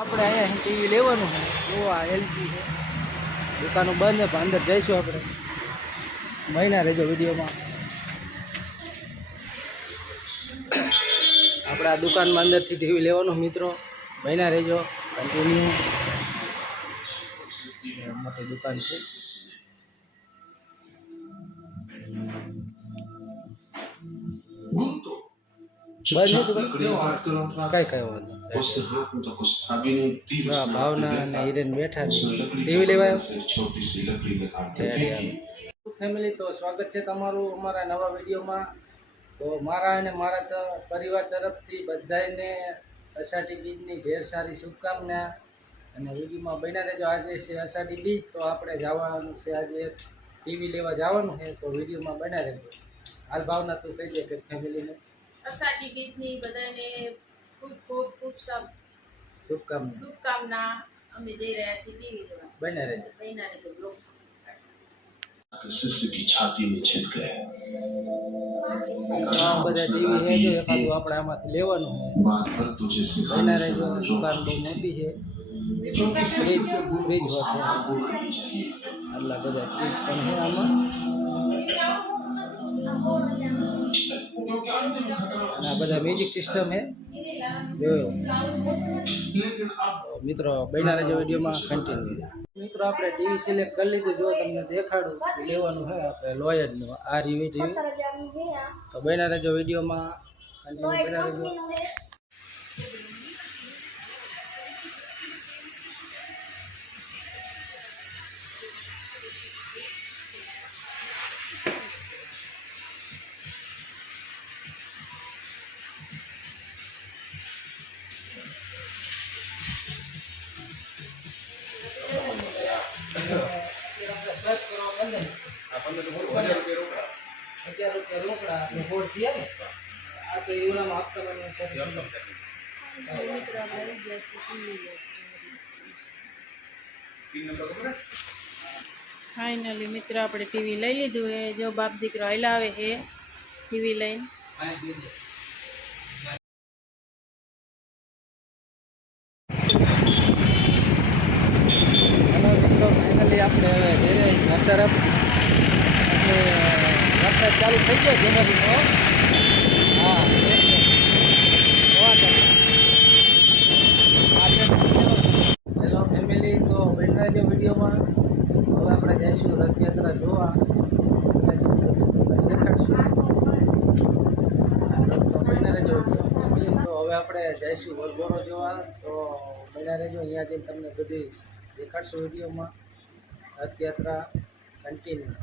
આપણે અહીંયા ટીવી લેવાનું છે. જો આ એલજી છે, દુકાનો બંધ છે, પણ અંદર જઈશું આપણે. મહિના રહેજો વિડીયોમાં. આપણે આ દુકાનમાં અંદરથી ટીવી લેવાનું મિત્રો, મહિના રહેજો કન્ટિન્યુ. મોટી દુકાન છે. બંધ છે કઈ કઈ વાંધો. ભાવના અને હિરેન બેઠા છે, ટીવી લેવા ફેમિલી. તો સ્વાગત છે તમારું અમારા નવા વિડીયોમાં. તો મારા અને મારા પરિવાર તરફથી બધાને અષાઢી બીજની ઢેર સારી શુભકામના. અને વિડીયોમાં બન્યા રહેજો. આજે છે અષાઢી બીજ, તો આપણે જવાનું છે, આજે ટીવી લેવા જવાનું છે, તો વિડીયોમાં બન્યા રહેજો. હાલ ભાવના તું કહી દે કે ફેમિલીને અષાઢી બીજની બધાને ખૂબ ખૂબ ખૂબ શુભકામના. અમે જઈ રહ્યા છીએ ટીવી જોવા. બન્યા રહેજો. બ્લોગ शिष्य की छाती में छिद गए બધા ટીવી છે, જો એકાદું આપણે આમાંથી લેવાનું છે. बात पर तुझे બન્યા રહેજો. દુકાન બહુ મોટી છે, ફ્રીજ હોય છે, આટલા બધા ફ્રીજ પણ છે આમાં. અને આ બધા મ્યુઝિક સિસ્ટમ છે, જોયો મિત્રો. બન્યા રહેજો વિડીયોમાં કન્ટિન્યુ. મિત્રો આપણે ટીવી સિલેક્ટ કરી લીધું, જો તમને દેખાડું લેવાનું છે આપણે લોયડનું આ રિવ્યુ ટીવી. તો બન્યા રહેજો વિડીયોમાં કન્ટિન્યુ. બન્યા રહેજો. રોકડા હોડ થયા ને, આ તો એવડામાં આપતા ફાઇનલી મિત્ર આપણે ટીવી લઈ લીધું એ. જો બાપ દીકરો હલાવે છે ટીવી લઈને. ફાઇનલી આપણે હવે ધીરે ઘર તરફ. વરસાદ ચાલુ થઈ ગયો જનરીનો. હા, હેલો ફેમિલી. તો બન્યા રહેજો વિડીયોમાં. હવે આપણે જઈશું રથયાત્રા જોવા, દેખાડશું. તો બન્યા રહેજો ફેમિલી. તો હવે આપણે જઈશું વરઘોડો જોવા, તો બન્યા રહેજો. અહીંયા જઈને તમને બધું દેખાડશું વિડીયોમાં. રથયાત્રા કન્ટિન્યુ.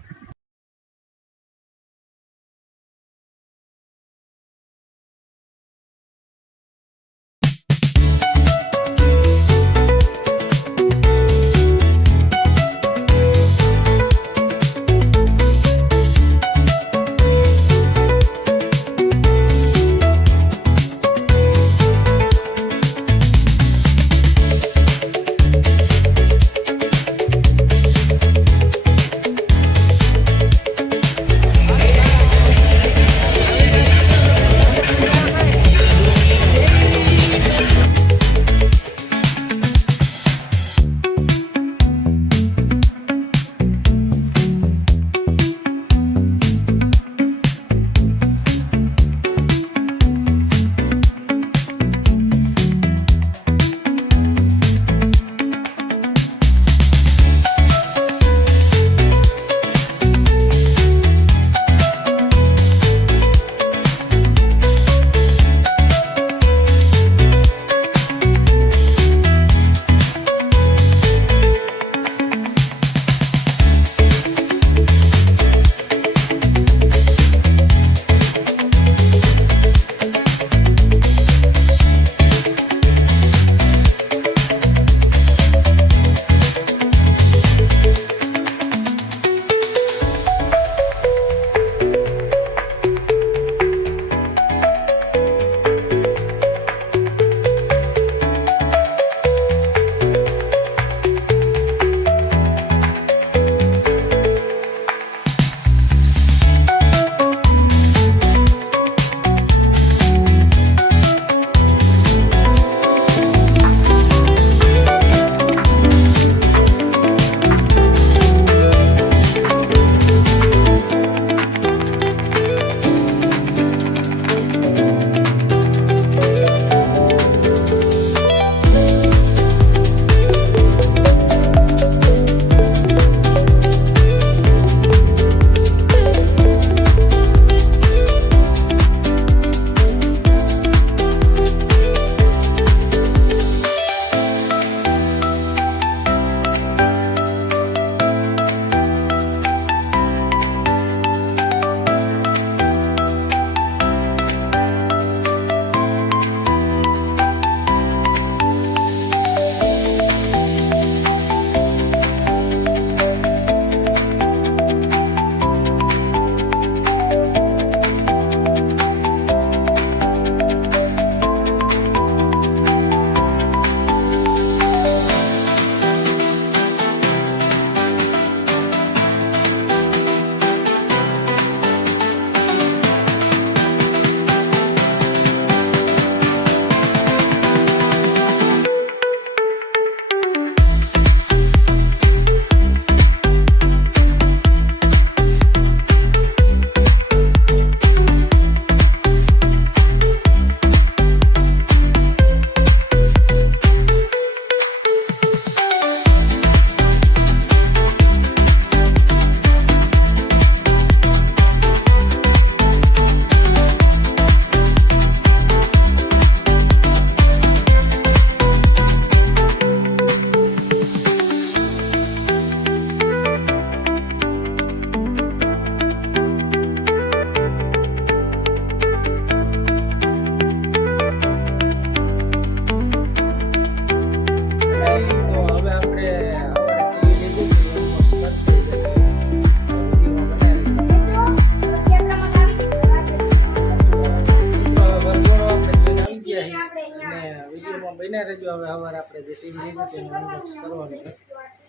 સવારે આપણે જે ટીવી લીધું તેનું અનબોક્સ કરવાનું છે.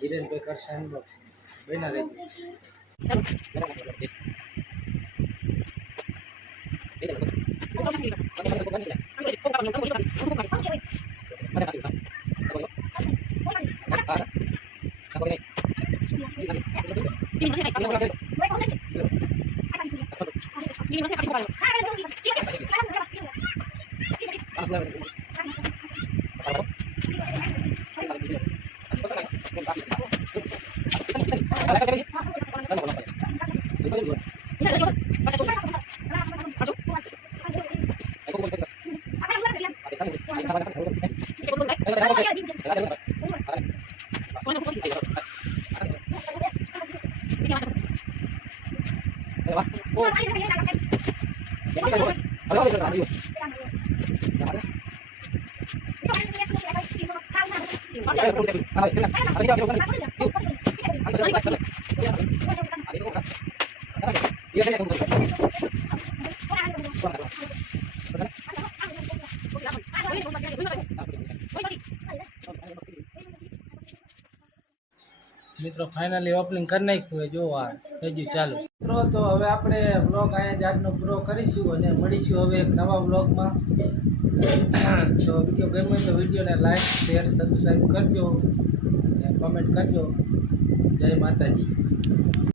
હિરેનભાઈ કરશે અનબોક્સ. બન્યા રહેજો. મિત્રો ફાઇનલી ઓપનિંગ કરી નાખ્યું હોય. જો આ થઈ ગયું ચાલુ. મિત્રો તો હવે આપણે બ્લોગ અહીંયા જ આજનો પૂરો કરીશું અને મળીશું હવે એક નવા બ્લોગમાં. તો વિડીયો ગમે તો વિડીયોને લાઈક શેર સબસ્ક્રાઈબ કરજો અને કોમેન્ટ કરજો. જય માતાજી.